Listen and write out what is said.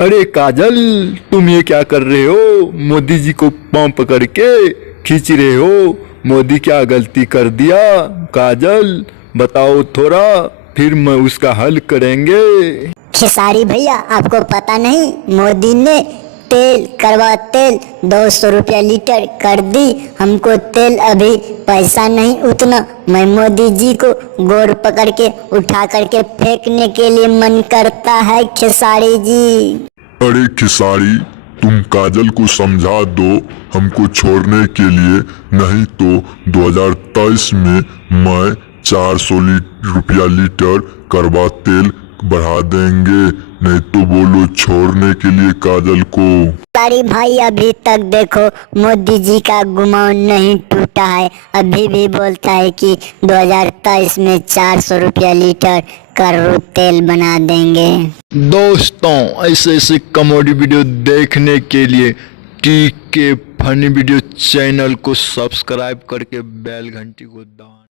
अरे काजल, तुम ये क्या कर रहे हो? मोदी जी को पांव पकड़ के खींच रहे हो। मोदी क्या गलती कर दिया? काजल बताओ थोड़ा, फिर मैं उसका हल करेंगे। खेसारी भैया, आपको पता नहीं, मोदी ने कड़वा तेल 200 रुपया लीटर कर दी। हमको तेल अभी पैसा नहीं उतना, मैं मोदी जी को गोर पकड़ के उठा करके फेंकने के लिए मन करता है खेसारी जी। अरे खेसारी, तुम काजल को समझा दो हमको छोड़ने के लिए, नहीं तो 2023 में मैं 400 रुपया लीटर कड़वा तेल बढ़ा देंगे। नहीं तो बोलो छोड़ने के लिए काजल को। खेसारी भाई, अभी तक देखो मोदी जी का गुमान नहीं टूटा है, अभी भी बोलता है कि 2023 में 400 रुपया लीटर कड़वा तेल बना देंगे। दोस्तों, ऐसे ऐसे कॉमेडी वीडियो देखने के लिए टीके फनी वीडियो चैनल को सब्सक्राइब करके बेल घंटी को दबाएं।